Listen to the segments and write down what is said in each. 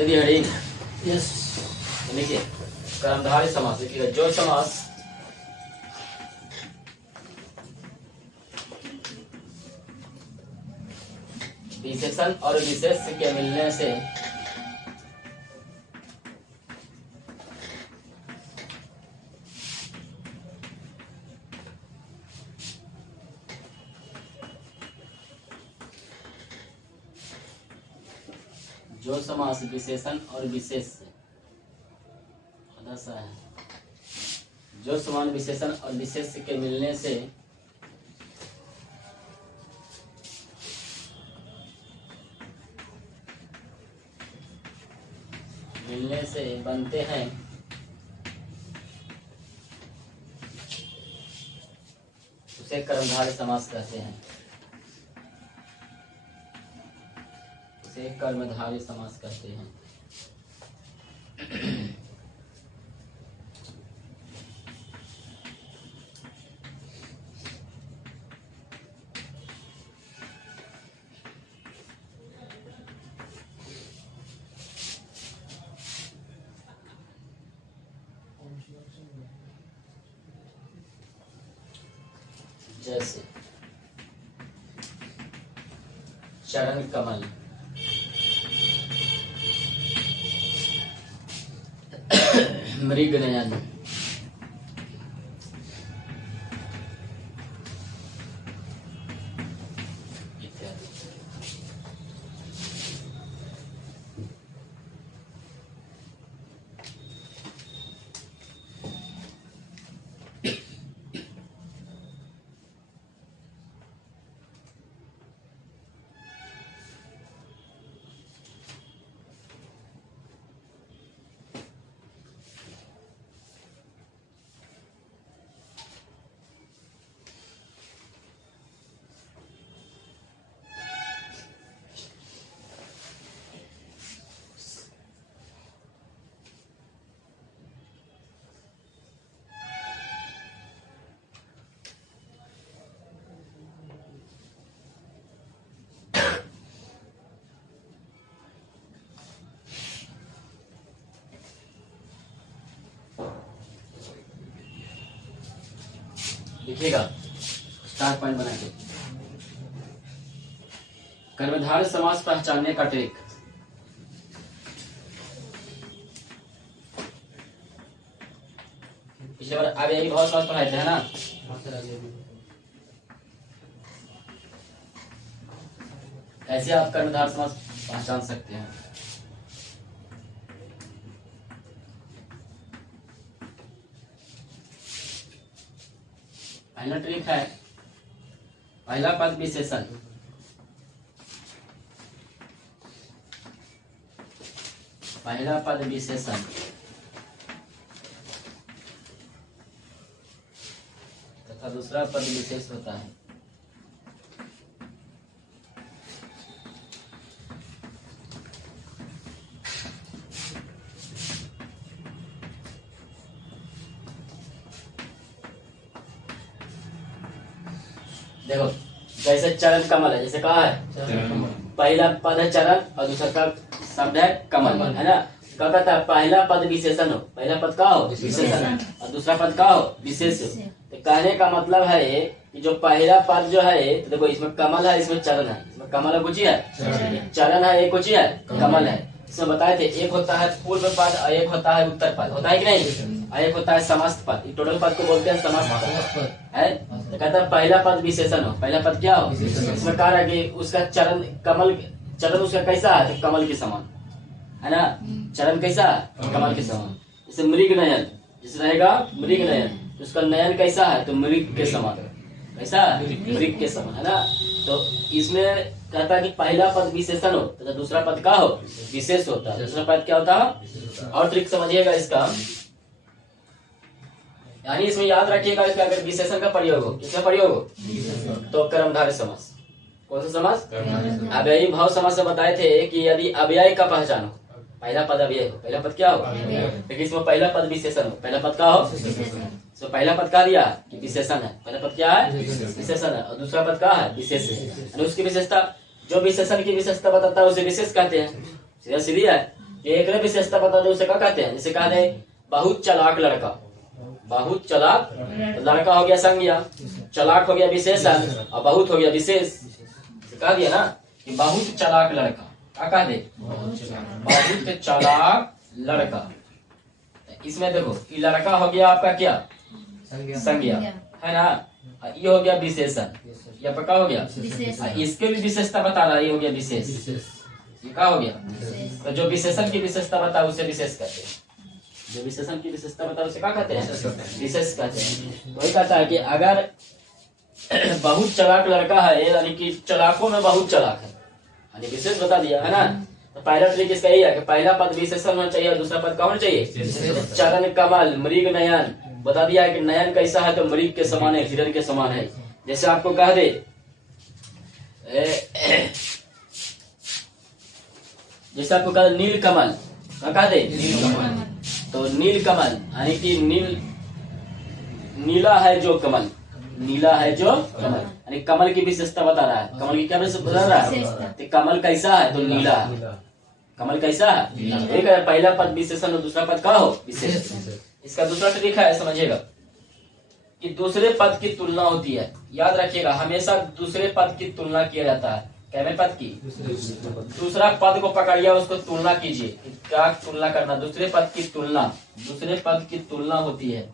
यदि हरी यस देखिए कर्मधारय समास देखिएगा, जो समास विशेषण और विशेष के मिलने से जो समास विशेषण और विशेष से है, जो समान विशेषण और विशेष के मिलने से बनते हैं उसे कर्मधारय समास कहते हैं, उसे कर्मधारय समास कहते हैं। जैसे चरण कमल, मृग नयन, इत्यादि। लिखिएगा स्टार पॉइंट बना के। कर्मधारय समास पहचानने का ट्रिक। पिछले बार आगे बहुत समास पढ़ाए थे, है ना? ऐसे आप कर्मधारय समास पहचान सकते हैं। पहला ट्रिक है, पहला पद विशेषण, पहला पद विशेषण तथा दूसरा पद विशेष होता है। देखो जैसे चरण कमल है, जैसे कहा है पहला पद है चरण और दूसरा का शब्द है कमल, है ना? क्या कहता है? पहला पद विशेषण हो, पहला पद का हो विशेषण और दूसरा पद का हो विशेष हो। तो कहने का मतलब है कि जो पहला पद जो है, तो देखो इसमें कमल है, इसमें चरण है, इसमें कमल है कुची है, चरण है, एक कुची है, कमल है। इसमें बताए थे एक होता है पूर्व पद और एक होता है उत्तर पद, होता है कि नहीं? एक होता है समस्त पद, टोटल पद को बोलते हैं समस्त पद, है? तो कहता है पहला पद विशेषण हो, पहला पद क्या हो? इसमें कहा है कि उसका चरण कमल, चरण उसका कैसा है? तो कमल के समान, है ना? चरण कैसा है? कमल के समान। जैसे मृग नयन, जैसे रहेगा मृग नयन, तो उसका नयन कैसा है? तो मृग के समान, कैसा? मृग के समान, है ना? तो इसमें कहता है कि पहला पद विशेषण हो तथा दूसरा पद का हो विशेष होता है। दूसरा पद क्या होता है? और ट्रिक समझिएगा इसका, यानी इसमें याद रखिएगा इसका अगर विशेषण का प्रयोग हो, किसका प्रयोग हो? तो कर्मधारय समास। कौन सा समास? अव्ययी भाव समास से बताए थे कि यदि अव्यय का पहचान हो, पहला पद अव्यय हो, पहला पद क्या हो? लेकिन इसमें पहला पद विशेषण हो, पहला पद का हो? तो पहला पद का दिया कि विशेषण है, पहला पद क्या है? विशेषण है, और दूसरा पद का है? विशेष है। उसकी विशेषता, जो विशेषण की विशेषता बताता है उसे विशेष कहते हैं, सीधा सीधी है। जो एक विशेषता बता दे उसे क्या कहते हैं? जैसे कहा दे बहुत चालाक लड़का, बहुत चालाक तो लड़का हो गया संज्ञा, चालाक हो गया विशेषण और बहुत हो गया विशेष। कह दिया ना कि बहुत चालाक लड़का, क्या कह दे? बहुत चालाक लड़का। इसमें देखो ये लड़का हो गया आपका क्या? संज्ञा है ना, ये हो गया विशेषण, ये पक्का हो गया। इसके भी विशेषता बता रहा है, ये हो गया विशेष, ये क्या हो गया? तो जो विशेषण की विशेषता बता उसे विशेष कहते हैं, जो विशेषण की विशेषता बता उसे क्या कहते हैं? विशेष कहते हैं। वही कहता है कि अगर बहुत चालाक लड़का है यानी कि चालाकों में बहुत चालाक है, यानी विशेष बता दिया है ना। तो पहला ट्रिक इसका यही है कि पहला पद विशेषण होना चाहिए और दूसरा पद क्या होना चाहिए? चरण कमल मृग नयन। बता दिया है कि नयन कैसा है? तो मृग के समान है, हिरण के समान है। जैसे आपको कह दे जैसे आपको कह दे नील कमल, कह दे नील कमल, तो नील कमल यानी कि नीला है जो कमल, नीला है जो कमल यानी कमल की विशेषता बता रहा है। कमल की क्या विशेषता बता रहा है? तो कमल कैसा है? तो नीला। कमल कैसा है? एक है पहला पद विशेषण और दूसरा पद क्या हो? विशेष। इसका दूसरा तरीका है, समझिएगा कि दूसरे पद की तुलना होती है। याद रखिएगा हमेशा दूसरे पद की तुलना किया जाता है। कैसे पद की? दूसरा पद को पकड़िए, उसको तुलना कीजिए। क्या तुलना करना? दूसरे पद की तुलना, दूसरे पद की तुलना होती है।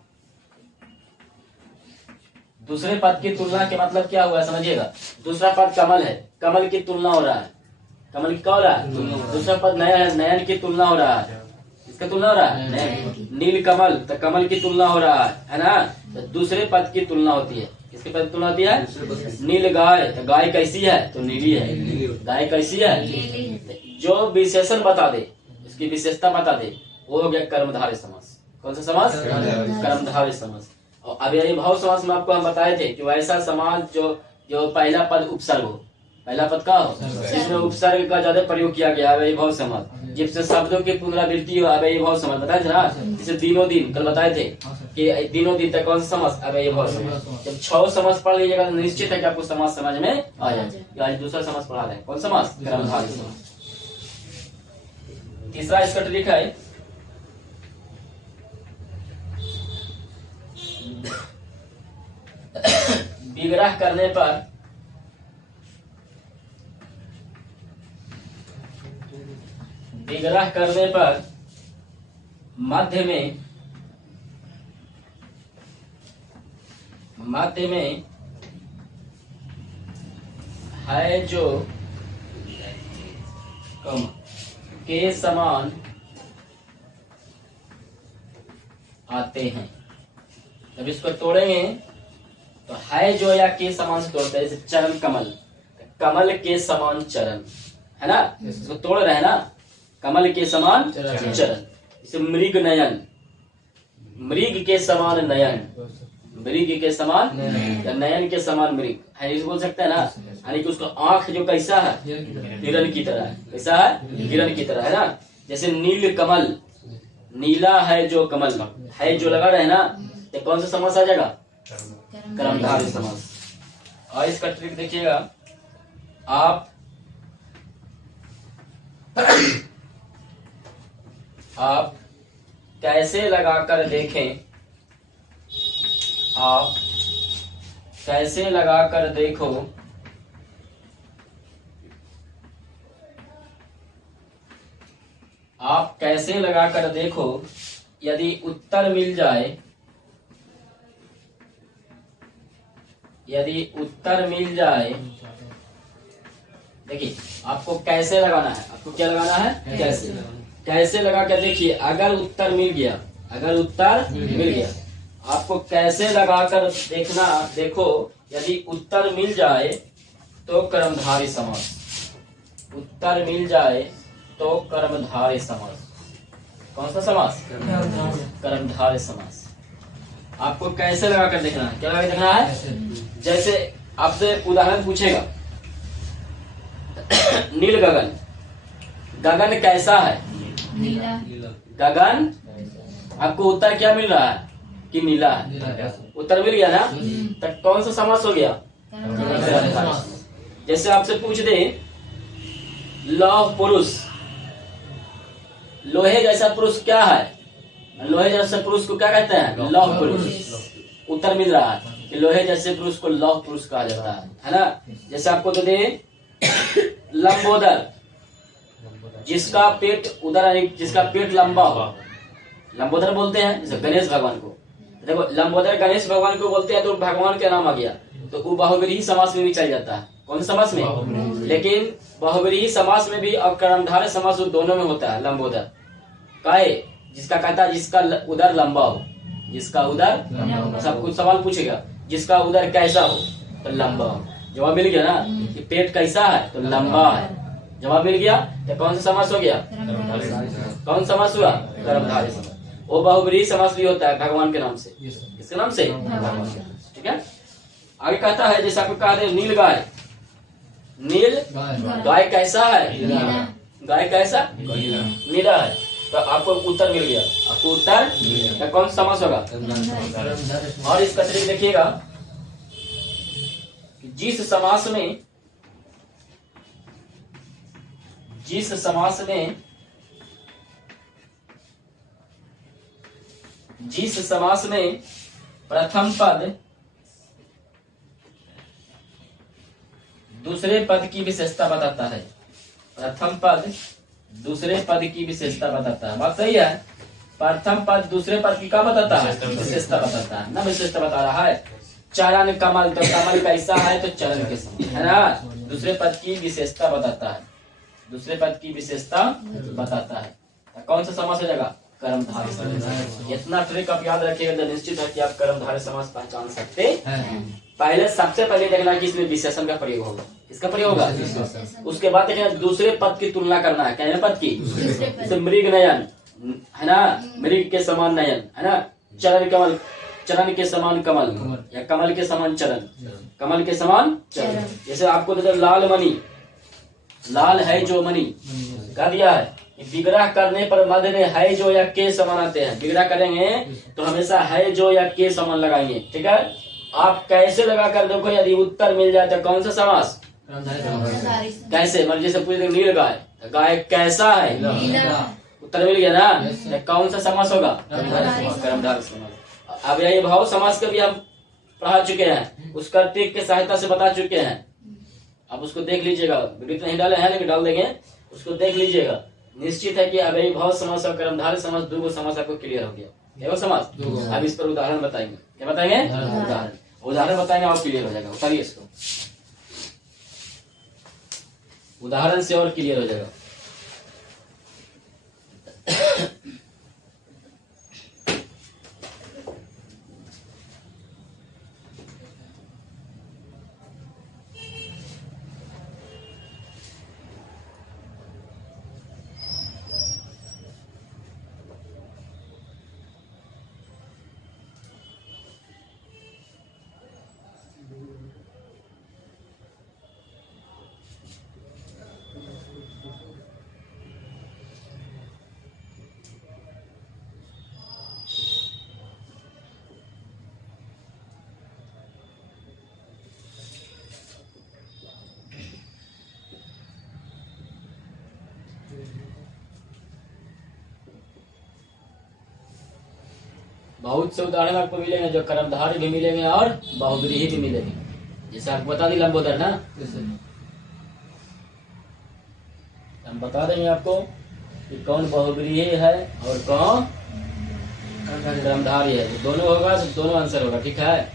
दूसरे पद की तुलना के मतलब क्या हुआ समझिएगा। दूसरा पद कमल है, कमल की तुलना हो रहा है, कमल की क्या हो रहा है? दूसरा पद नयन है, नयन की तुलना हो रहा है। इसका तुलना हो रहा है नील कमल, तो कमल की तुलना हो रहा है ना। तो दूसरे पद की तुलना होती है। किसके पद की तुलना होती है? नील गाय, तो गाय कैसी है? तो नीली है। गाय कैसी है? जो विशेषण बता दे, इसकी विशेषता बता दे, वो हो गया कर्मधारय समास। कौन सा समास? कर्मधारय समास। और अव्ययी भाव समास में आपको हम बताए थे कि वैसा समास जो पहला पद उपसर्ग हो, पहला पद का हो, इसमें उपसर्ग का ज्यादा प्रयोग किया गया अव्ययी भाव समास, जिससे शब्दों की पुनरावृत्ति हो। अव्ययी भाव समास बताए थे ना, जैसे दिनों दिन, कल बताए थे कि दिनों दिन तक कौन सा समास? अव्ययी भाव समास। जब 6 समास पढ़ लीजिएगा तो निश्चित है कि आपको समास समझ में आ जाए। आज दूसरा समास पढ़ा रहे हैं, कौन समास? कर्मधारय समास। तीसरा इसका ट्रिक है विग्रह करने पर मध्य में है जो कम के समान आते हैं। जब इसको तोड़ेंगे तो है जो या के समान से तोड़ते हैं। जैसे चरण कमल, कमल के समान चरण है ना, इसको तोड़ रहे हैं ना, कमल के समान चरण। जैसे मृग नयन, मृग के समान नयन, मृग के समान या नयन के समान मृग है, इसे बोल सकते हैं ना। यानी कि उसका आंख जो कैसा है? हिरण की तरह है। कैसा है? हिरण की तरह है ना। जैसे नील कमल, नीला है जो कमल, है जो लगा रहे ना, तो कौन सा समास आ जाएगा? कर्मधारय समास। और इसका ट्रिक देखिएगा आप कैसे लगाकर देखें, आप कैसे लगाकर देखो आप कैसे लगाकर देखो यदि उत्तर मिल जाए, यदि उत्तर मिल जाए। देखिए आपको कैसे लगाना है, आपको क्या लगाना है? कैसे। कैसे लगा कर देखिए, अगर उत्तर मिल गया, अगर उत्तर मिल गया, आपको कैसे लगाकर देखना। देखो यदि उत्तर मिल जाए तो कर्मधारय समास, उत्तर मिल जाए तो कर्मधारय समास। कौन सा समास? कर्मधारय समास। आपको कैसे लगाकर देखना है? क्या लगाकर देखना है? जैसे आपसे उदाहरण पूछेगा नील गगन, गगन कैसा है? नीला। गगन, आपको उत्तर क्या मिल रहा है? कि नीला है। उत्तर मिल गया ना, तो कौन सा समास हो गया? जैसे आपसे पूछ दे लौह पुरुष, लोहे जैसा पुरुष क्या है? लोहे जैसे पुरुष को क्या कहते हैं? लौह पुरुष। उत्तर मिल रहा है कि लोहे जैसे पुरुष को लौह पुरुष कहा जाता है ना। जैसे आपको तो दे लंबोदर, जिसका पेट उदर, जिसका पेट लंबा हो, लंबोदर बोलते हैं। जैसे गणेश भगवान को देखो, लंबोदर गणेश भगवान को बोलते हैं तो भगवान का नाम आ गया, तो वो बहुव्रीहि समास में भी चल जाता है। कौन सा समास में? लेकिन बहुव्रीहि समास में भी और कर्मधारय समास दोनों में होता है लंबोदर। काहे? जिसका कहता है जिसका उदर लंबा हो, जिसका उदर, सब कुछ सवाल पूछेगा, जिसका उदर कैसा हो तो लंबा हो। जवाब मिल गया ना कि पेट कैसा है तो लंबा है। जवाब मिल गया तो कौन सा समास हो गया? कौन समास हुआ? कर्मधारय समास। वो बहुव्रीहि समास भी होता है भगवान के नाम से। किसके नाम से? ठीक है। आगे कहता है, जैसे आपको कहा था नील गाय, नील गाय कैसा है? गाय कैसा? नीला है। तो आपको उत्तर मिल गया। आपको उत्तर तो कौन सा समास होगा? और इसका तरीका देखिएगा, जिस समास में, जिस समास में, जिस समास में प्रथम पद दूसरे पद की विशेषता बताता है, प्रथम पद दूसरे पद की विशेषता बताता है। बात सही है। प्रथम पद दूसरे पद की क्या बताता है? विशेषता बताता है ना। विशेषता बता रहा है चरण कमल, तो कमल कैसा है तो चरण के समान है ना। दूसरे पद की विशेषता बताता है, दूसरे पद की विशेषता बताता है। तो कौन सा समास हो जाएगा? कर्मधारय समास। इतना ट्रिक आप याद रखिएगा तो निश्चित है कि आप कर्मधारय समास पहचान सकते हैं। पहले सबसे पहले देखना कि इसमें विशेषण का प्रयोग होगा। किसका प्रयोग होगा? उसके बाद देखना दूसरे पद की तुलना करना है। कहने पद की, जैसे मृग नयन है ना, मृग के समान नयन है ना, चरण कमल, चरण के समान कमल, या कमल के समान चरण, कमल के समान चरण। जैसे आपको देखो लाल मणि, लाल है जो मणि कह दिया है। विग्रह करने पर मध्य में है जो या के समान आते हैं। विग्रह करेंगे तो हमेशा है जो या के समान लगाएंगे। ठीक है। आप कैसे लगा कर देखो, यदि उत्तर मिल जाए तो कौन सा समास? कैसे? मतलब जैसे पूछे नील गाय, गाय कैसा है? उत्तर मिल गया ना। तो कौन सा समास होगा? कर्मधारय समास। अब यही भाव समास का भी हम पढ़ा चुके हैं, उसका ट्रिक के सहायता से बता चुके हैं। आप उसको देख लीजिएगा, वीडियो नहीं डाले हैं लेकिन डाल देंगे, उसको देख लीजिएगा। निश्चित है कि अव्ययी भाव समास और कर्मधारय समास दो समास आपको क्लियर हो गया। क्या वो समास? अब इस पर उदाहरण बताएंगे। क्या बताएंगे? उदाहरण बताएंगे और क्लियर हो जाएगा। उतारिए इसको, उदाहरण से और क्लियर हो जाएगा। बहुत से उदाहरण आपको मिलेंगे जो कर्मधारय भी मिलेंगे और बहुव्रीहि भी मिलेंगे। जैसे आपको बता दी लंबोदर ना, हम बता देंगे आपको कि कौन बहुव्रीहि है और कौन कर्मधारय है। दोनों होगा तो दोनों आंसर होगा। ठीक है।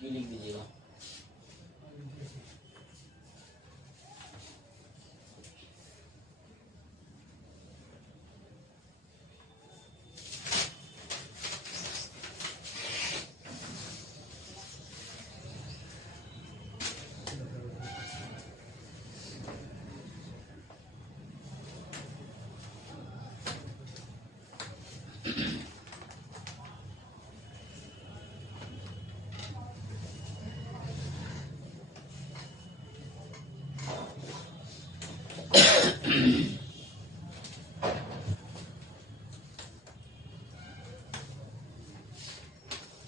की लिख दीजिएगा।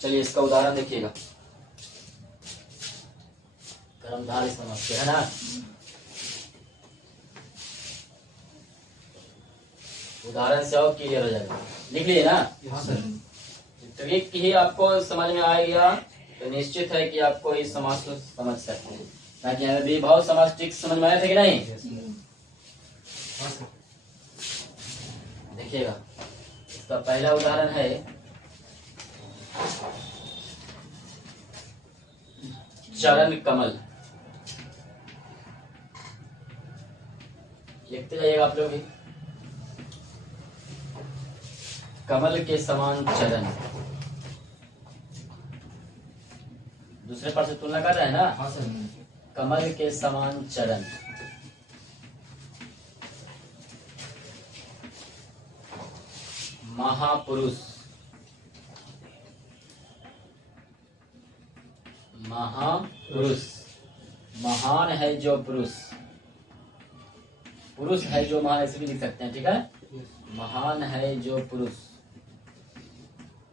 चलिए इसका उदाहरण देखिएगा। कर्मधारय समास है ना। उदाहरण से और क्लियर हो जाएगा। लिख लिए ना। ट्रिक ही आपको समझ में आएगा तो निश्चित है कि आपको इस समास को समझ सकते हैं। ताकि हमें विभाव समास ट्रिक समझ में आया था कि नहीं? देखिएगा इसका पहला उदाहरण है चरण कमल। लिखते जाइएगा आप लोग भी। कमल के समान चरण। दूसरे पर से तुलना कर रहे हैं ना। हाँ सर। कमल के समान चरण। महापुरुष। महापुरुष महान है जो पुरुष। पुरुष है जो महान, ऐसे भी लिख सकते हैं। ठीक है। महान है जो पुरुष।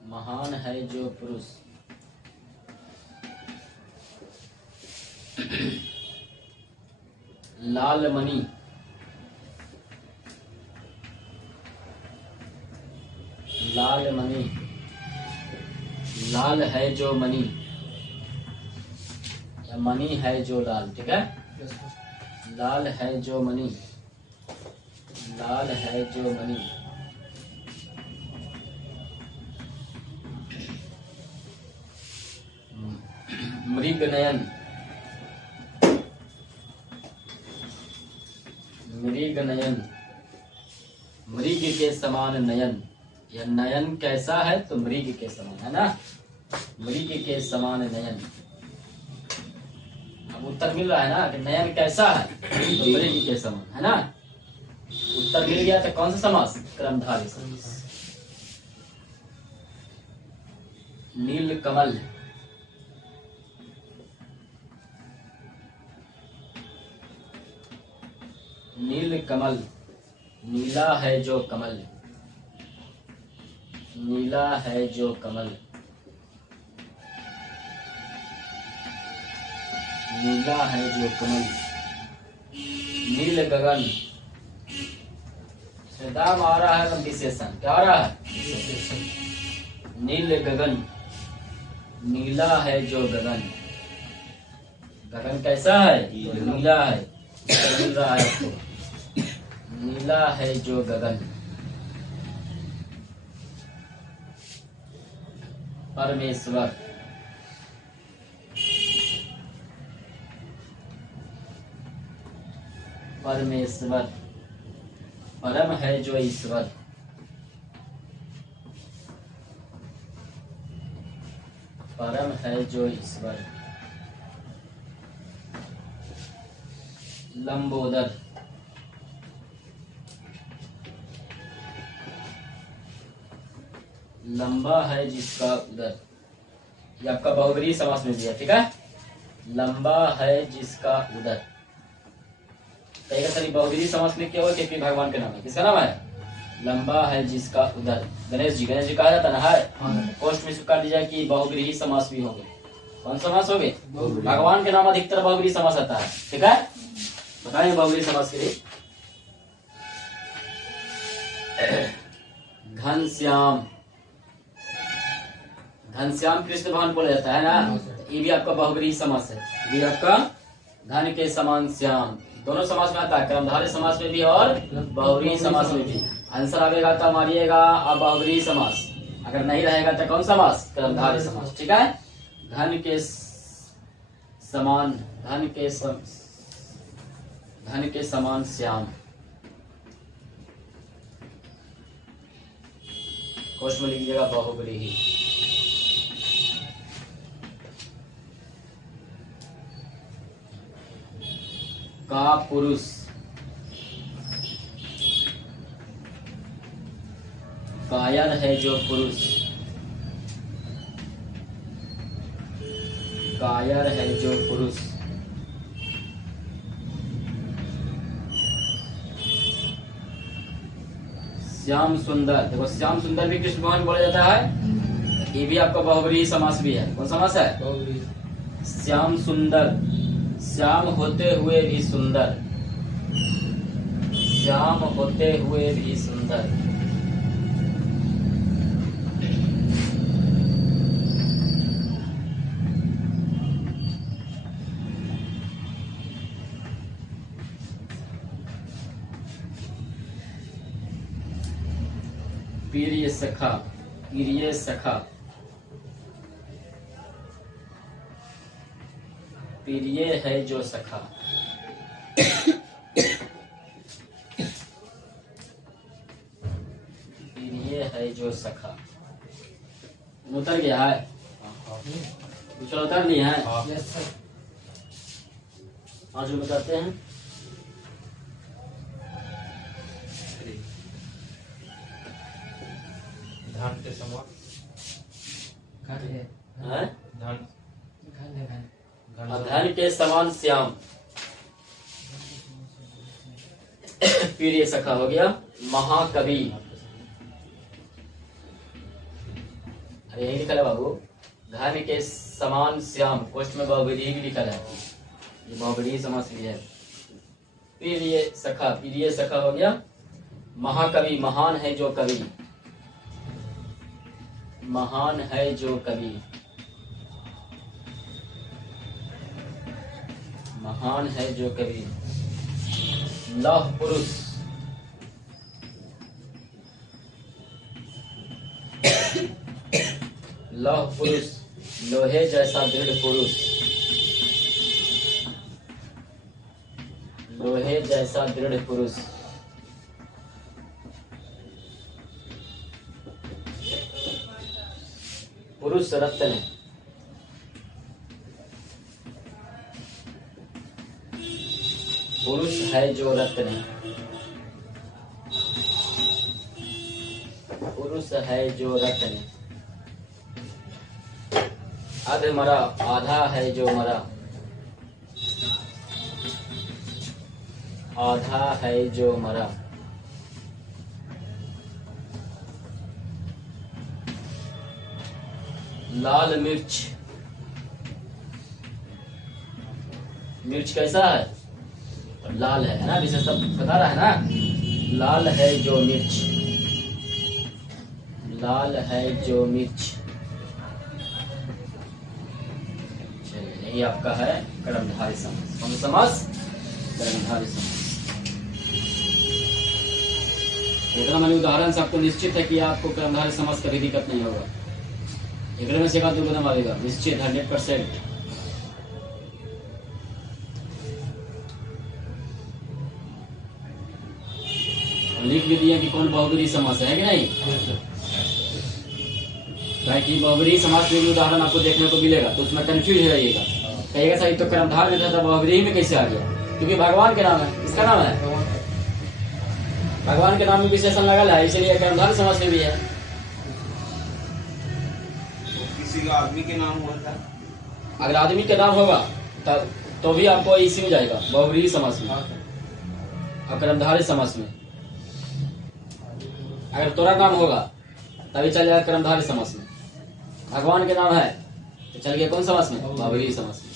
महान है जो पुरुष। लाल मणि। लाल मणि। लाल है जो मणि। मणि है जो लाल। ठीक है। लाल है जो मणि। लाल है जो मणि। मृग नयन। मृग नयन। मृग के समान नयन। यह नयन कैसा है तो मृग के समान है ना। मृग के समान नयन। अब उत्तर मिल रहा है ना कि नयन कैसा है तो मृग के समान है ना। उत्तर मिल गया तो कौन सा समास? कर्मधारय समास। नील कमल। नील कमल। नीला है जो कमल। नीला है जो कमल। नीला है जो कमल। नील गगन। दाम आ रहा है विशेषण। क्या आ रहा है? नील गगन। नीला है जो गगन। गगन कैसा है? नीला है। मिल रहा है आपको। नीला है जो गगन। परमेश्वर। परमेश्वर। परम है जो ईश्वर। परम है जो ईश्वर। लंबोदर। लंबा है जिसका उदर। ये आपका बहुब्रीहि समास में दिया। ठीक है। लंबा है जिसका उदर। कहेगा सर बहुब्रीहि समास में क्या होगा, क्योंकि भगवान का नाम है। किसका नाम है? लंबा है जिसका उदर। गणेश जी कहा जाता ना है। पोस्ट में कर दिया कि बहुब्रीहि समास भी होंगे। कौन समास होंगे? भगवान के नाम अधिकतर बहुब्रीहि समास आता है। ठीक है, बताएंगे बहुब्रीहि समास के लिए। घनश्याम, घनश्याम कृष्ण भगवान बोला जाता है ना, ये भी आपका बहुब्रीहि समास है। ये आपका धन के समान श्याम, दोनों समास में आता है, कर्मधारय समास में भी और बहुब्रीहि समास में भी। आंसर आएगा तो मारिएगा अब बहुब्रीहि समास, अगर नहीं रहेगा तो कौन समास? कर्मधारय समास। ठीक है, धन के समान, धन के समान श्याम। कोश में लिख लीजिएगा बहुब्रीहि। का पुरुष, कायर है जो पुरुष, कायर है जो पुरुष। श्याम सुंदर, देखो श्याम सुंदर भी कृष्ण भगवान बोला जाता है, ये भी आपका बहुब्रीहि समास भी है। कौन समास है? श्याम सुंदर, श्याम होते हुए भी सुंदर, श्याम होते हुए भी सुंदर। प्रिय सखा, प्रिय सखा, प्रिय है जो सखा। प्रिय है जो सखा। उतर गया है? दूसरा उतर नहीं है? 5 में करते हैं। धन के समान, धन के समान श्याम। प्रिय सखा हो गया। महाकवि, अरे यही लिखा है बाबू, धन के समान श्याम। पोस्ट में बहुब्रीहि भी लिखा है, ये बहुब्रीहि समास भी है। प्रिय सखा, प्रिय सखा हो गया। महाकवि, महान है जो कवि, महान है जो कवि, महान है जो कवि। लौह पुरुष, लौह पुरुष, लोहे जैसा दृढ़ पुरुष, लोहे जैसा दृढ़ पुरुष। पुरुष रत्न, पुरुष है जो रत्न, पुरुष है जो रत्न। अधमरा, आधा है जो मरा, आधा है जो मरा। लाल मिर्च, मिर्च कैसा है? लाल है ना, जिसे सब बता रहा है ना। लाल है जो मिर्च, लाल है जो मिर्च। चलिए, यही आपका है कर्मधारय समास। कौन समास? कर्मधारय समास। इतना मैंने उदाहरण से आपको निश्चित है कि आपको कर्मधारय समास कभी दिक्कत नहीं होगा। एक में से दो कदम आएगा निश्चित 100%। लिख भी दिया कि कौन बहुब्रीहि समास है कि नहीं। ताकि बहुब्रीहि समास में भी उदाहरण आपको देखने को मिलेगा, तो उसमें कंफ्यूज हो जाइएगा, कहिएगा सर तो कर्मधार में था, बहुब्रीहि में कैसे आ गया? क्योंकि भगवान के नाम है। किसका नाम है? भगवान के नाम में विशेषण लगा है, इसलिए कर्मधारय समास में भी है। किसी का आदमी के नाम होता है, अगर आदमी का नाम होगा तो भी आपको इसी में जाएगा, बहुब्रीहि समास में। और कर्मधारय समास में अगर तोरा नाम होगा तभी चल जाएगा कर्मधारय समास में। भगवान के नाम है तो चल गया कौन समास में? बहुब्रीहि समास में।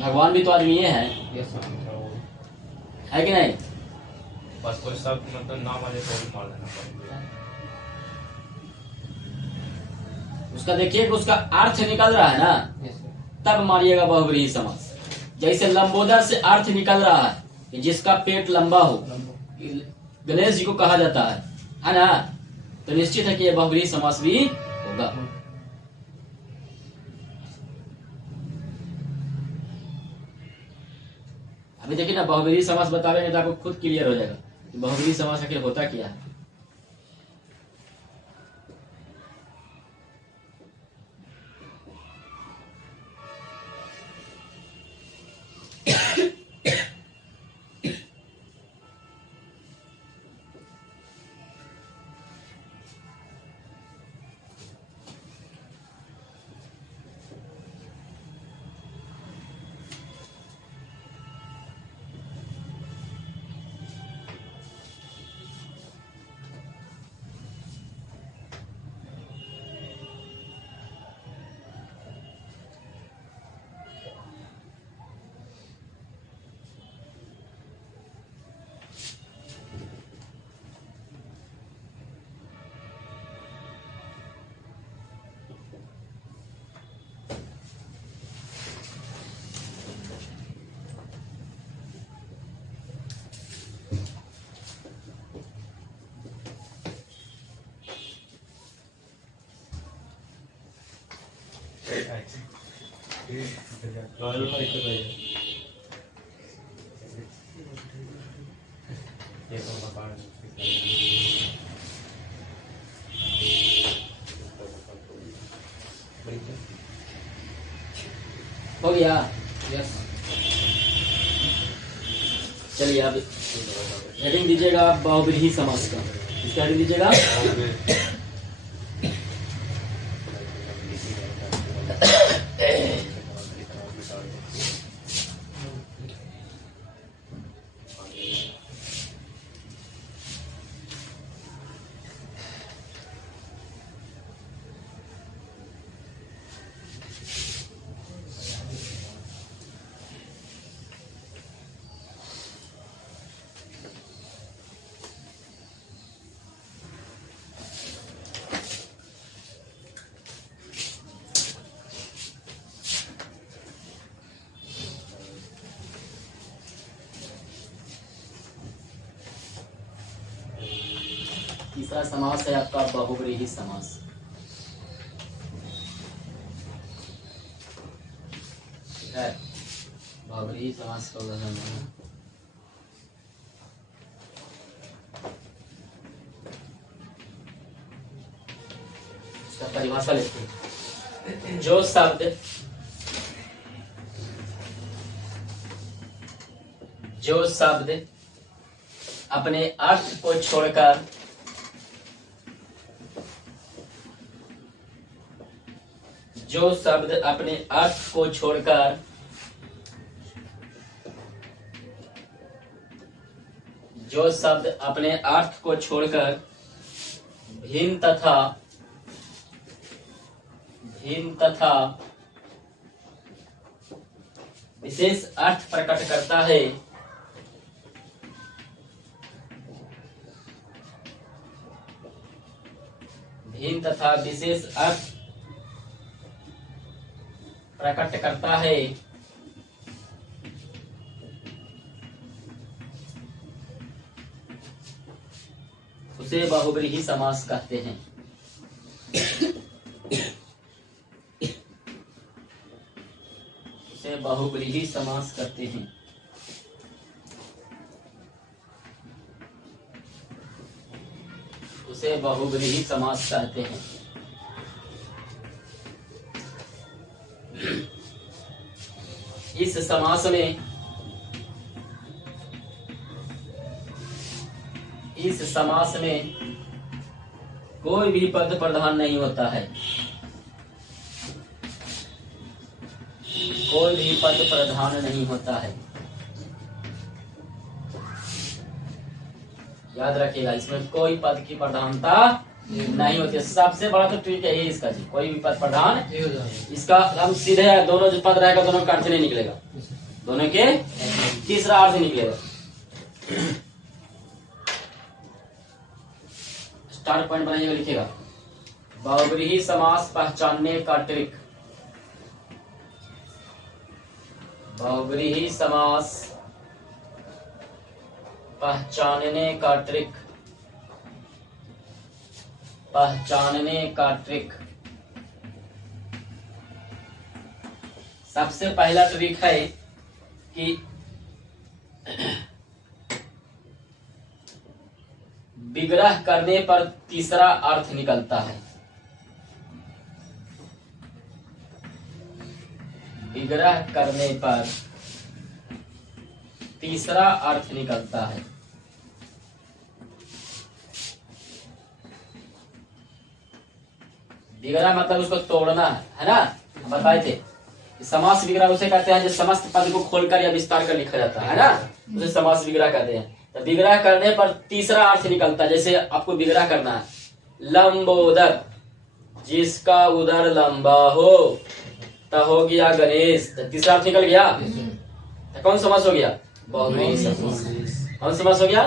भगवान भी तो आदमी है कि नहीं? बस कोई शब्द मतलब नाम आ जाए तो भी मार देना पड़ेगा। उसका देखिए कि उसका अर्थ निकल रहा है ना, तब मारिएगा बहुब्रीहि समास। जैसे लंबोदर से अर्थ निकल रहा है कि जिसका पेट लंबा हो, गणेश जी को कहा जाता है ना, तो निश्चित है कि यह बहुब्रीहि समास भी होगा। अभी देखिए ना, बहुब्रीहि समास बता रहे हैं तो आपको खुद क्लियर हो जाएगा कि बहुब्रीहि समास आखिर होता क्या है। हो गया? यस। चलिए अब हेडिंग दीजिएगा आप बहुब्रीहि समास का। इसका हेडिंग दीजिएगा तीसरा समास है आपका बहुब्रीहि समास। ठीक है, बहुब्रीहि समास का उदाहरण है इसका परिभाषा लिखते हैं। जो शब्द अपने अर्थ को छोड़कर जो शब्द अपने अर्थ को छोड़कर भिन्न तथा विशेष अर्थ प्रकट करता है, भिन्न तथा विशेष अर्थ प्रकट करता है, उसे बहुब्रीहि समास कहते हैं। उसे बहुब्रीहि समास कहते हैं। उसे बहुब्रीहि समास कहते हैं। इस समास में कोई भी पद प्रधान नहीं होता है। कोई भी पद प्रधान नहीं होता है। याद रखिएगा, इसमें कोई पद की प्रधानता नहीं होती है। सबसे बड़ा तो ट्रिक है ये इसका जी, कोई भी पद प्रधान इसका हम सीधे दोनों जो पद रहेगा दोनों का अर्थ नहीं निकलेगा, दोनों के तीसरा अर्थ निकलेगा। स्टार पॉइंट बनाइएगा, लिखिएगा बहुव्रीहि समास पहचानने का ट्रिक। बहुव्रीहि समास पहचानने का ट्रिक, पहचानने का ट्रिक। सबसे पहला ट्रिक है कि विग्रह करने पर तीसरा अर्थ निकलता है। विग्रह करने पर तीसरा अर्थ निकलता है। विग्रह मतलब उसको तोड़ना है ना, हम बताए थे। समास विग्रह उसे कहते हैं जो समस्त पद को खोलकर या विस्तार कर लिखा जाता है ना, उसे समास विग्रह कहते हैं। तो विग्रह करने पर तीसरा अर्थ निकलता है। जैसे आपको विग्रह करना है, लंबोदर जिसका उदर लंबा हो, तो हो गया गणेश, तो तीसरा अर्थ निकल गया। तो कौन समास हो गया? बहुव्रीहि समास। कौन समास हो गया?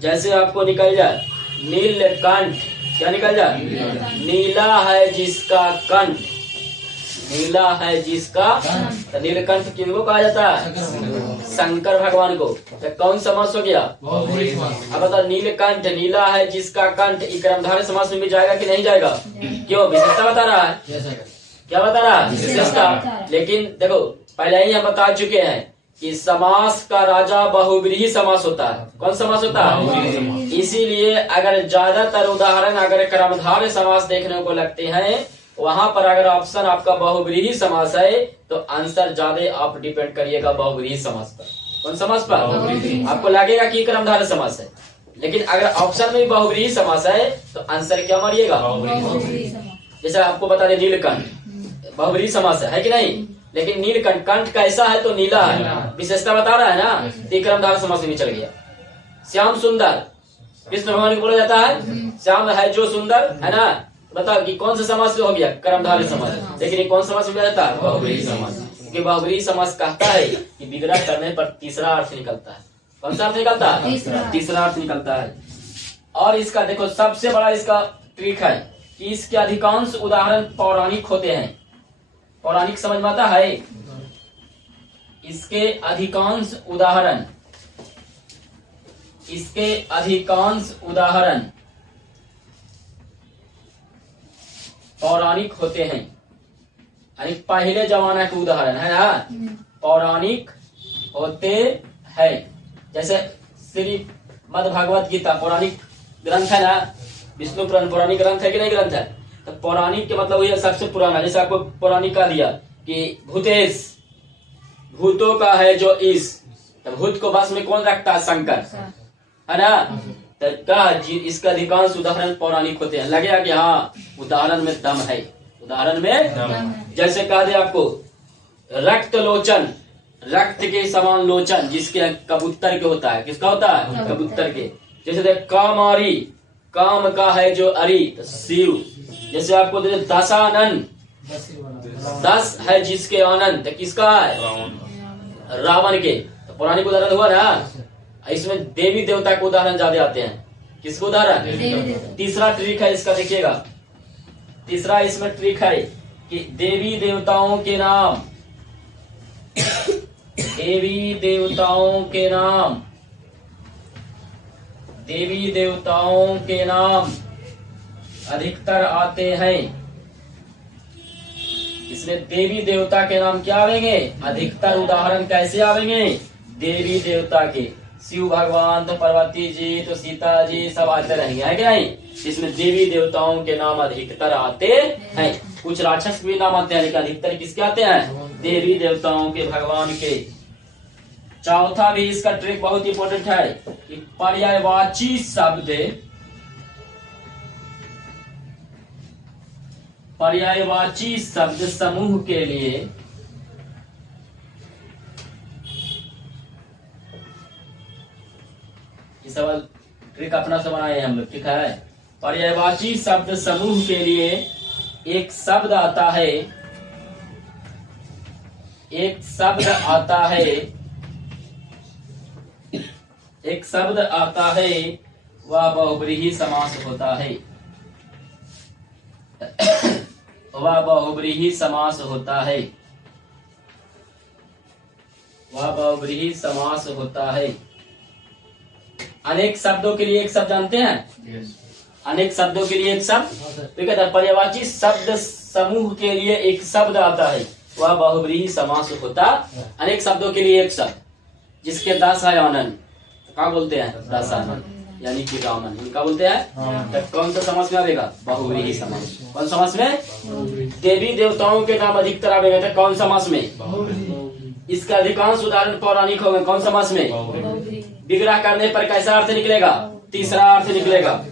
जैसे आपको निकल जाए नीलकंठ, क्या निकल जाए? नीला है जिसका कंठ, नीला है जिसका, तो नीलकंठ किनको कहा जाता है? शंकर भगवान को। तो कौन समास हो गया? अब बता, नीलकंठ, नीला है जिसका कंठ, क्रमधारय समास में भी जाएगा कि नहीं जाएगा? क्यों? विशेषता बता रहा है। क्या बता रहा है? विशेषता। लेकिन देखो पहले ही हम बता चुके हैं कि समास का राजा बहुव्रीहि समास होता है। कौन समास होता है? इसीलिए अगर ज्यादातर उदाहरण अगर क्रमधारय समास देखने को लगते हैं, वहां पर अगर ऑप्शन आपका बहुव्रीहि समास है तो आंसर ज्यादा आप डिपेंड करिएगा बहुव्रीहि समास पर। कौन समास पर? आपको लगेगा कि क्रमधारय समास है, लेकिन अगर ऑप्शन में भी बहुव्रीहि समास है तो आंसर क्या मारिएगा? जैसे आपको बता दें नीलकंठ बहुव्रीहि समास है कि नहीं, लेकिन नीलकंठ, कंठ कैसा है? तो नीला है, विशेषता बता रहा है ना, तो क्रमधारय समास में चल गया। श्याम सुंदर, कृष्ण भगवान को बोला जाता है श्याम है जो सुंदर है ना, बताओ कि कौन सा समास हो गया? कर्मधारय समास। लेकिन ये कौन समास में जाता है? बहुव्रीहि समास। क्योंकि बहुव्रीहि समास कहता है कि विग्रह करने पर तीसरा अर्थ निकलता है। कौन सा अर्थ निकलता है? तीसरा अर्थ निकलता है। और इसका देखो सबसे बड़ा इसका ट्रिक है कि इसके अधिकांश उदाहरण पौराणिक होते हैं। पौराणिक समझ में आता है? इसके अधिकांश उदाहरण, इसके अधिकांश उदाहरण पौराणिक होते हैं, यानी पहले जमाना के उदाहरण है ना, पौराणिक होते हैं। जैसे श्रीमद् भगवत गीता पौराणिक ग्रंथ है ना, विष्णु पुराण पौराणिक ग्रंथ है कि नहीं ग्रंथ है? तो पौराणिक के मतलब वही सबसे पुराना। जैसे आपको पौराणिक का दिया कि भूतेश, भूतों का है जो ईश, तो भूत को बस में कौन रखता है? शंकर, है ना। तो क्या इसका अधिकांश उदाहरण पौराणिक होते हैं। लगेगा कि हाँ उदाहरण में दम है, उदाहरण में दम है। जैसे कहा दे आपको रक्त लोचन, रक्त के समान लोचन जिसके कबूतर के होता है, किसका होता है? कबूतर के। जैसे देख कामारी, काम का है जो अरि, तो शिव। जैसे आपको दे दशानन, 10 है जिसके आनंद, तो किसका है? रावण के। तो पौराणिक उदाहरण हुआ ना। इसमें देवी देवता के उदाहरण ज्यादा आते हैं। किसको उदाहरण? तीसरा ट्रिक है इसका, देखिएगा तीसरा इसमें ट्रिक है कि देवी देवताओं के नाम, देवी देवताओं के नाम, देवी देवताओं के नाम अधिकतर आते हैं। इसमें देवी देवता के नाम क्या आवेंगे? अधिकतर उदाहरण कैसे आवेंगे? देवी देवता के। शिव भगवान तो पार्वती जी तो सीता जी सब आते रहेंगे, है क्या नहीं? इसमें देवी देवताओं के नाम अधिकतर आते हैं। कुछ राक्षस भी नाम आते हैं, लेकिन अधिकतर किसके आते हैं? देवी देवताओं के, भगवान के। चौथा भी इसका ट्रिक बहुत इंपॉर्टेंट है कि पर्यायवाची शब्द, पर्यायवाची शब्द समूह के लिए सवाल ट्रिक अपना से बनाए हैं हम लोग, ठीक है। पर्यायवाची शब्द समूह के लिए एक शब्द आता है, एक शब्द आता है, एक शब्द आता है, वह बहुब्रीहि समास होता है। वह बहुब्रीहि समास होता है, वह बहुब्रीहि समास होता है। अनेक शब्दों के लिए एक शब्द जानते हैं, अनेक शब्दों के लिए एक शब्द, तो कहता है पर्यायवाची शब्द समूह के लिए एक शब्द आता है, वह बहुब्रीहि समास होता। अनेक शब्दों के लिए एक शब्द, जिसके दस है आनंद, क्या बोलते हैं, दस आनंद, यानी कि रामन, इनका बोलते हैं। तो कौन सा समास में आवेगा, बहुब्रीहि समास। कौन समास में, देवी देवताओं के नाम अधिकतर आवेगा, तो कौन समास में, इसका अधिकांश उदाहरण पौराणिक होंगे, कौन समास में, विग्रह करने पर कैसा अर्थ निकलेगा, तीसरा अर्थ निकलेगा।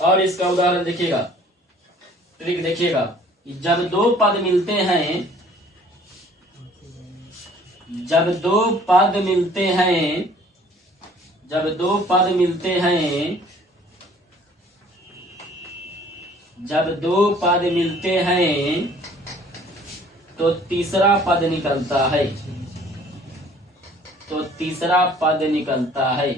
और इसका उदाहरण देखिएगा, ट्रिक देखिएगा, जब दो पद मिलते हैं, जब दो पद मिलते हैं, जब दो पद मिलते हैं, जब दो पद मिलते हैं तो तीसरा पद निकलता है, तो तीसरा पद निकलता है।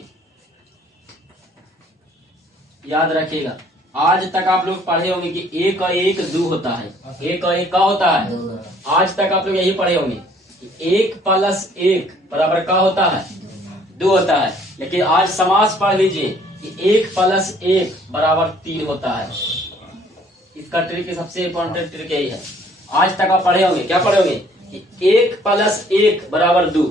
याद रखिएगा, आज तक आप लोग पढ़े होंगे कि एक और एक दो होता है, एक और एक का होता है। आज तक आप लोग यही पढ़े होंगे कि एक प्लस एक बराबर का होता है, दो होता है। लेकिन आज समास पढ़ लीजिए कि एक प्लस एक बराबर तीन होता है। इसका ट्रिक, सबसे इंपॉर्टेंट ट्रिक यही है। आज तक आप पढ़े होंगे, क्या पढ़े होंगे कि एक प्लस एक बराबर दो,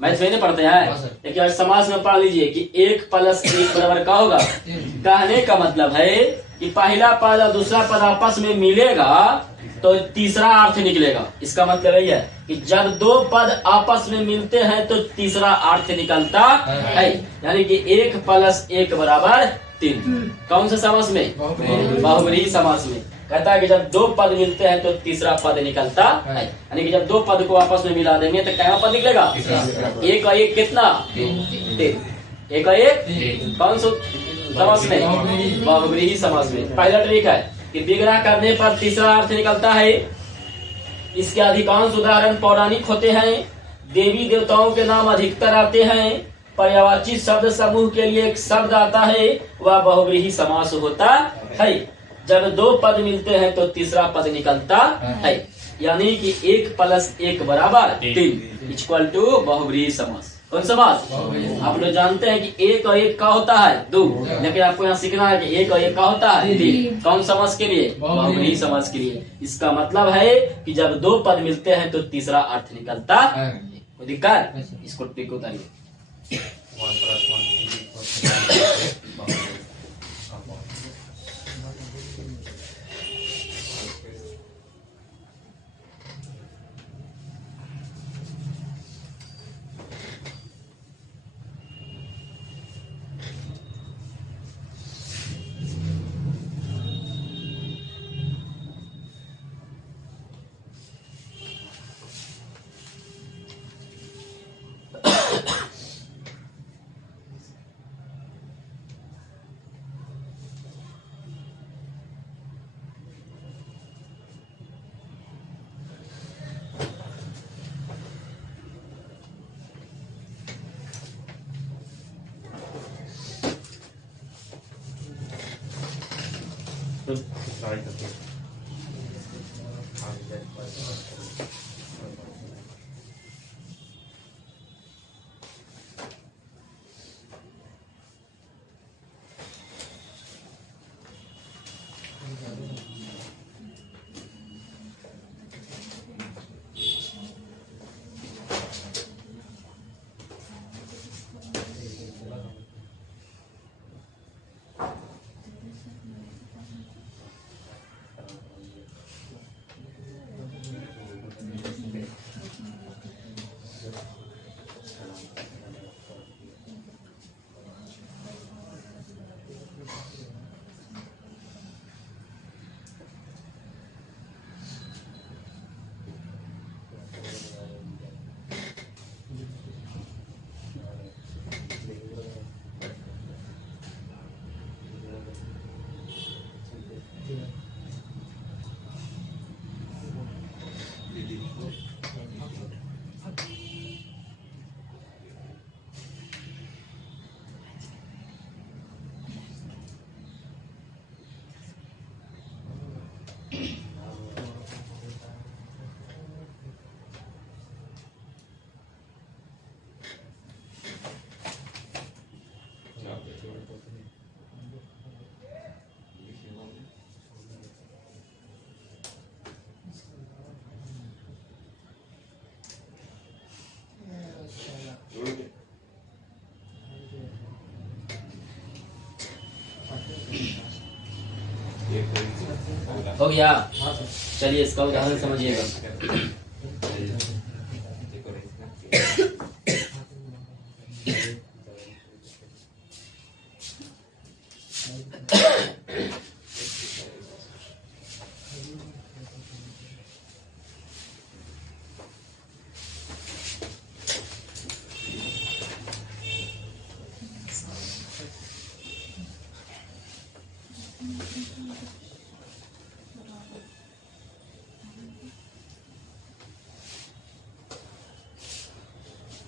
मैथ में नहीं पढ़ते हैं, लेकिन आज समास में पढ़ लीजिए कि एक प्लस एक बराबर का होगा। कहने का मतलब है कि पहला पद और दूसरा पद आपस में मिलेगा तो तीसरा अर्थ निकलेगा। इसका मतलब यही है कि जब दो पद आपस में मिलते हैं तो तीसरा अर्थ निकलता है, यानी कि एक प्लस एक बराबर तीन। कौन से समास में, बहुब्रीहि समास में। कहता है कि जब दो पद मिलते हैं तो तीसरा पद निकलता है, यानी कि जब दो पद को आपस में मिला देंगे तो क्या पद निकलेगा, एक और एक कितना, तीन। एक और एक कौन सा समास में, बहुब्रीहि समास में। पहला ट्रिक है कि विग्रह करने पर तीसरा अर्थ निकलता है। इसके अधिकांश उदाहरण पौराणिक होते हैं, देवी देवताओं के नाम अधिकतर आते हैं, पर्यायवाची शब्द समूह के लिए एक शब्द आता है, वह बहुब्रीहि समास होता है। जब दो पद मिलते हैं तो तीसरा पद निकलता है, यानी कि एक प्लस एक बराबर तीन इक्वल टू बहुब्रीहि समास। कौन समास, आप लोग जानते हैं कि एक और एक का होता है दो, लेकिन आपको यहाँ सीखना है कि एक और एक का होता है तीन। कौन समास के लिए, बहुब्रीहि समास के लिए। इसका मतलब है कि जब दो पद मिलते हैं तो तीसरा अर्थ निकलता है। कोई दिक्कत, इसको टिक उतारिए। 1 + 1 ट्राई करते हैं। हो गया। हाँ सर। चलिए इसका उदाहरण समझिएगा।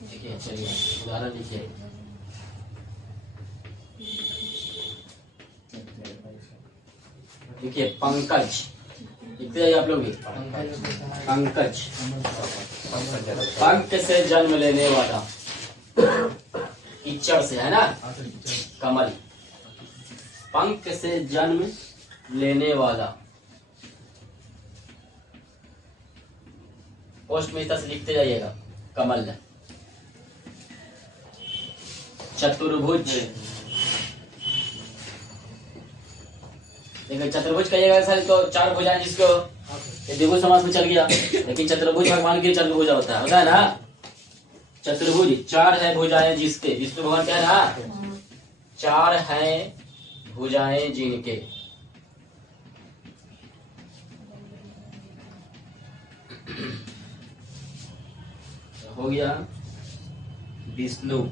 देखिए चलिए उदाहरण लिखिए। देखिए पंकज, लिखते जाइए आप लोग भी। पंकज पंक से जन्म लेने वाला, कीचड़ से है ना, कमल। पंक से जन्म लेने वाला, पोस्ट में इस तरह से लिखते जाइएगा। कमल। चतुर्भुज, देखिए चतुर्भुज कहिएगा सर तो चार भुजाएं जिसको, ये द्विगु समास में चल गया, लेकिन चतुर्भुज भगवान के चतुर्भुज होता है ना। चतुर्भुज चार है भुजाएं जिसके, विष्णु भगवान क्या है ना, चार हैं भुजाएं जिनके। हो गया विष्णु।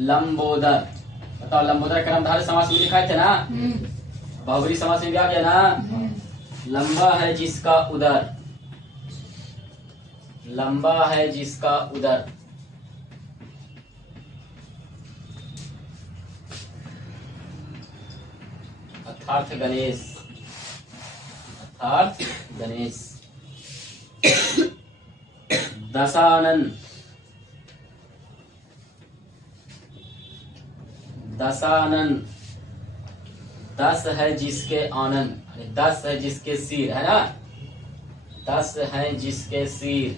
लंबोदर, बताओ लंबोदर कर्मधारय समास में लिखा थे ना, बहुब्रीहि समास में भी आ गया ना। लंबा है जिसका उदर, लंबा है जिसका उदर। अर्थात गणेश, अर्थात गणेश। दशानन, दशानन, दस है जिसके आनंद, 10 है जिसके सिर है ना, 10 है जिसके सिर,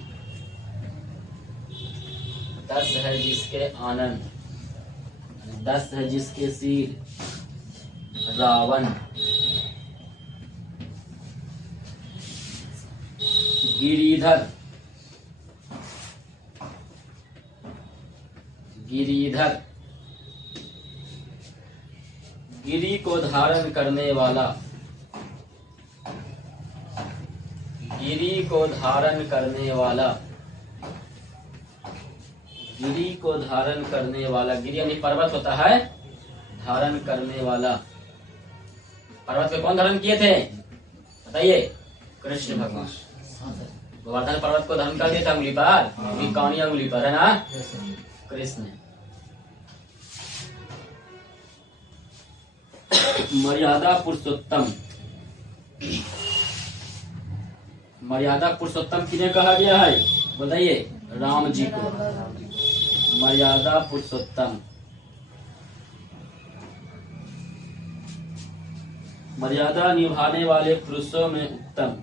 10 है जिसके आनंद, 10 है जिसके सिर। रावण। गिरिधर, गिरिधर, गिरि को धारण करने वाला, गिरि को धारण करने वाला, गिरि को धारण करने वाला। गिरि यानी पर्वत होता है, धारण करने वाला। पर्वत को कौन धारण किए थे बताइए? कृष्ण भगवान। गोवर्धन पर्वत को धारण कर दिया था अंगुली पर, अभी कानी अंगुली पर है ना, कृष्ण। मर्यादा पुरुषोत्तम, मर्यादा पुरुषोत्तम किन्हें कहा गया है बताइए? राम जी को। मर्यादा पुरुषोत्तम, मर्यादा निभाने वाले पुरुषों में उत्तम,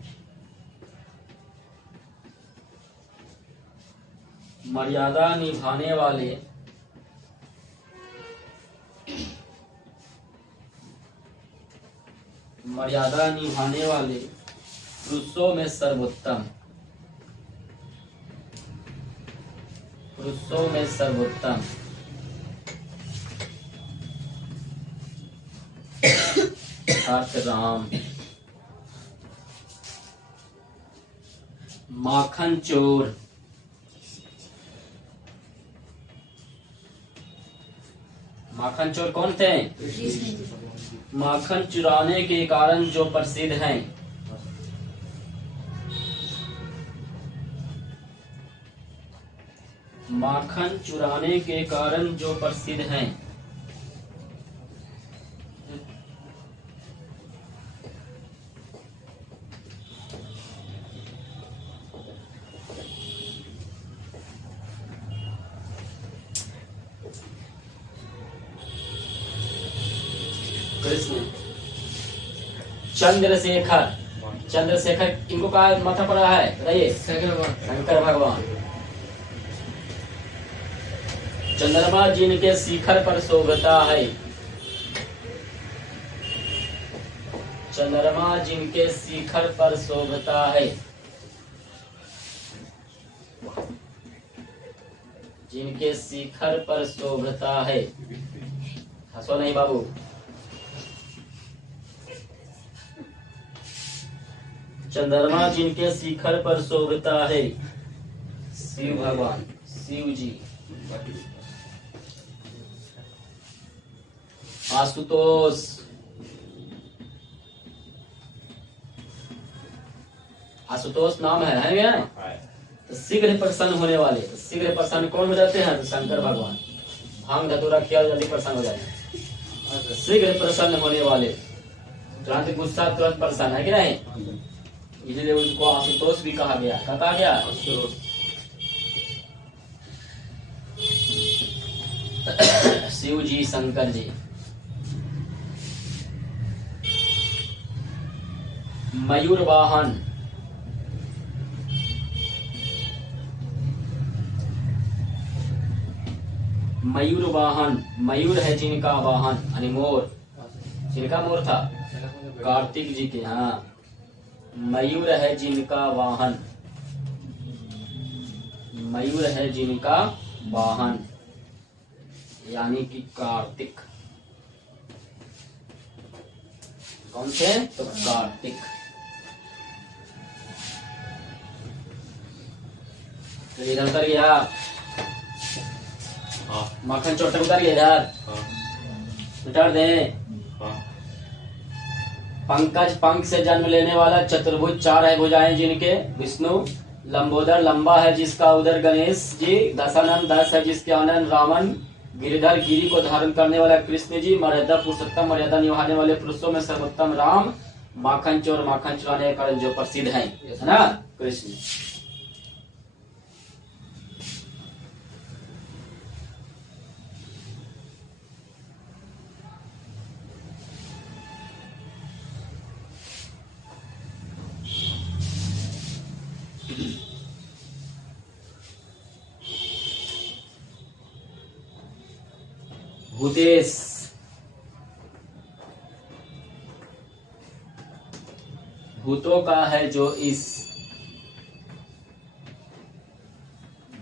मर्यादा निभाने वाले मर्यादा निभाने वाले पुरुषों में सर्वोत्तम, पुरुषों में सर्वोत्तम। राम। माखन चोर, माखन चोर कौन थे? माखन चुराने के कारण जो प्रसिद्ध हैं। माखन चुराने के कारण जो प्रसिद्ध हैं। कृष्ण। चंद्रशेखर, चंद्रशेखर इनको कहा माथा पड़ा है बताइए? शंकर भगवान। चंद्रमा जिनके शिखर पर शोभता है, चंद्रमा जिनके शिखर पर शोभता है। जिनके शिखर पर शोभता है। हंसो नहीं बाबू। चंद्रमा जिनके शिखर पर शोभता है। शिव भगवान, शिव जी। आशुतोष, आशुतोष नाम है क्या? तो शीघ्र प्रसन्न होने वाले, तो शीघ्र प्रसन्न कौन हो जाते हैं? तो शंकर भगवान। भांग धतूरा किया जल्दी प्रसन्न हो जाते हैं। शीघ्र प्रसन्न होने वाले, तुरंत गुस्सा तुरंत प्रसन्न है कि नहीं? इसलिए उनको आशुतोष भी कहा गया। कहा गया शिव जी, शंकर जी। मयूर वाहन, मयूर वाहन, मयूर है जिनका वाहन, यानी मोर। जिनका मोर था कार्तिक जी के। हाँ, मयूर है जिनका वाहन, मयूर है जिनका वाहन, यानी कि कार्तिक। कौन थे? तो कार्तिक। तो इधर उतर गया माखन चोटर, उतर गया इधर। उतर दे। पंकज, पंख से जन्म लेने वाला, चतुर्भुज, चार है भुजाएं जिनके, विष्णु। लंबोदर, लंबा है जिसका उदर, गणेश जी। दशानन, 10 है जिसके आनंद, रावण। गिरिधर, गिरी को धारण करने वाला, कृष्ण जी। मर्यादा पुरुषोत्तम, मर्यादा निभाने वाले पुरुषों में सर्वोत्तम, राम। माखन चोर, माखन चुराने का जो प्रसिद्ध है ना, कृष्ण। भूतेश, भूतों का है जो इस,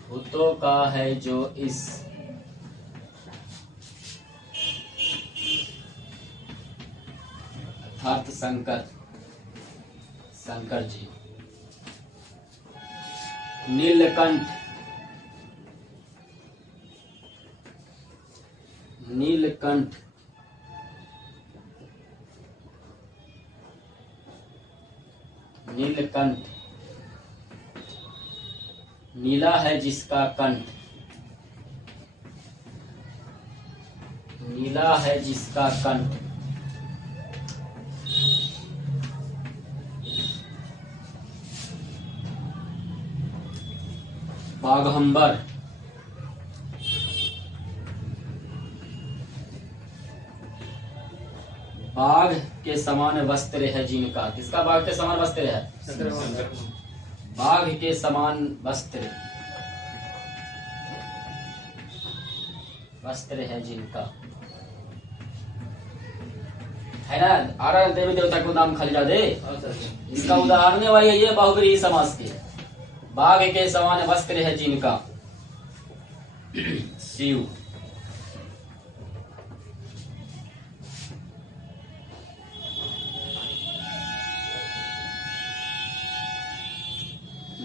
भूतों का है जो इस। अर्थात शंकर, शंकर जी। नीलकंठ, नीलकंठ, नीलकंठ। नीला है जिसका कंठ, नीला है जिसका कंठ। बाघंबर, बाघ के समान वस्त्र है जिनका। किसका बाघ के समान वस्त्र है? बाघ के समान वस्त्र, वस्त्र है जिनका। है ना, आरा देवी देवता को नाम खाली दे। इसका उदाहरण वही है, ये बहुब्रीहि समास के। बाघ के समान वस्त्र है जिनका, शिव।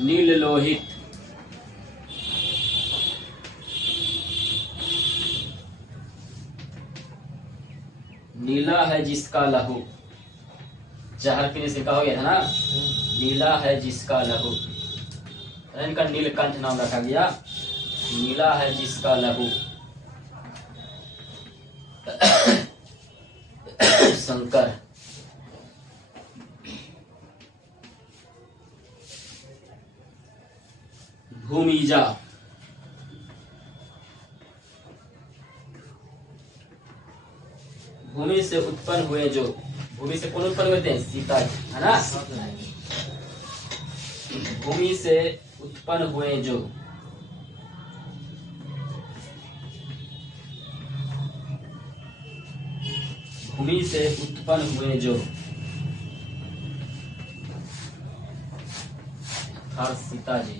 नील लोहित, नीला है जिसका लहू। जहर पीने से कहा गया था ना, नीला है जिसका लहू। इनका नीलकंठ नाम रखा गया, नीला है जिसका लहू। शंकर, भूमिजा, भूमि से उत्पन्न हुए जो। भूमि से कौन उत्पन्न हुए थे? सीता जी, है ना। भूमि से उत्पन्न हुए जो। भूमि से उत्पन्न हुए जो। अर्थात सीता जी।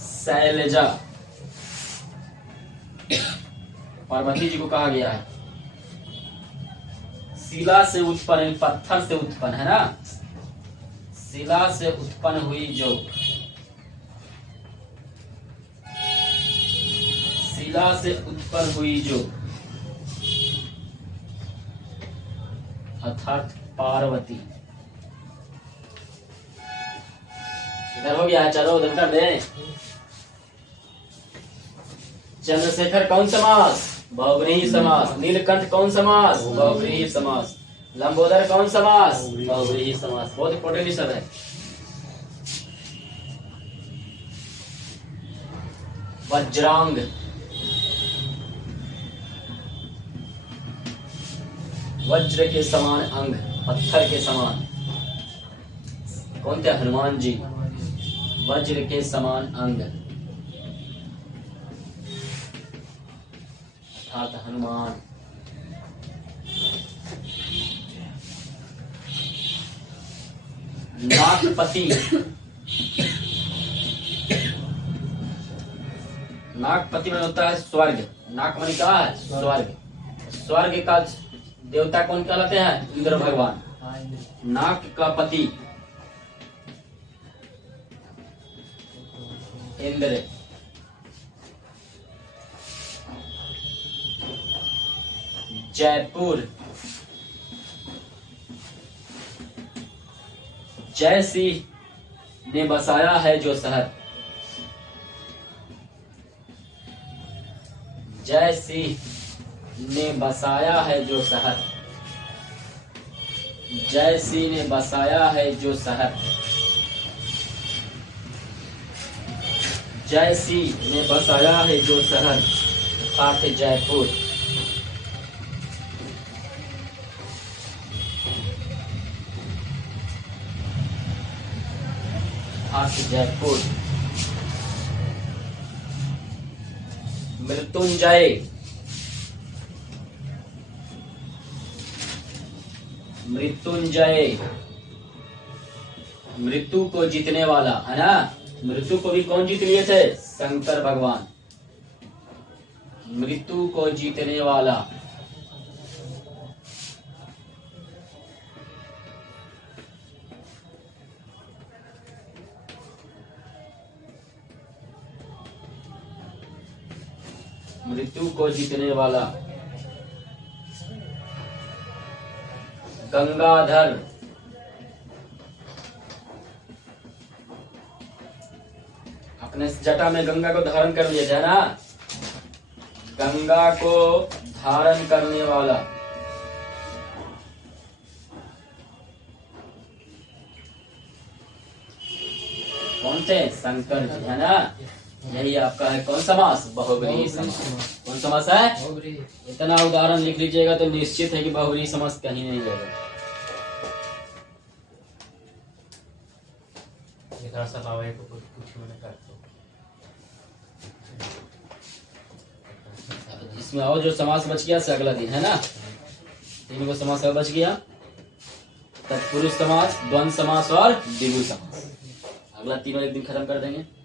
शैलजा, पार्वती जी को कहा गया है। शिला से उत्पन्न, पत्थर से उत्पन्न है ना, शिला से उत्पन्न हुई जो, शिला से उत्पन्न हुई जो, अर्थात पार्वती। इधर हो गया, चलो उधर कर दे। चंद्रशेखर कौन समास? बहुव्रीहि समास। नीलकंठ कौन समास? बहुव्रीहि समास। लंबोदर कौन समास? बहुव्रीहि समास। बहुत इंपोर्टेंट सब है। वज्रांग, वज्र के समान अंग, पत्थर के समान। कौन थे? हनुमान जी। वज्र के समान अंग अर्थात हनुमान। नागपति, नागपति में होता है स्वर्ग। नाग मणि का है स्वर्ग। स्वर्ग का देवता कौन कहलाते हैं? इंद्र भगवान। नाग का पति इंद्र। जयपुर, जय सिंह ने बसाया है जो शहर, जय सिंह ने बसाया है जो शहर, जय सिंह ने बसाया है जो शहर, जय सिंह ने बसाया है जो शहर अर्थात जयपुर। जयपुर। मृत्युंजय, मृत्युंजय मृत्यु को जीतने वाला है ना। मृत्यु को भी कौन जीत लिए थे? शंकर भगवान। मृत्यु को जीतने वाला। मृत्यु को जीतने वाला। गंगाधर, अपने जटा में गंगा को धारण कर लिया था ना। गंगा को धारण करने वाला। कौन थे? शंकर जी है ना। यही आपका है कौन समास? बहुव्रीहि समास। कौन समास है? इतना उदाहरण लिख लीजिएगा तो निश्चित है कि बहुव्रीहि समास कहीं नहीं जाएगा। इसमें और जो समास बच गया से अगला दिन है ना। तीन को समास बच गया, तत्पुरुष समास, द्वंद्व समास और द्विगु समास। अगला तीनों एक दिन खत्म कर देंगे।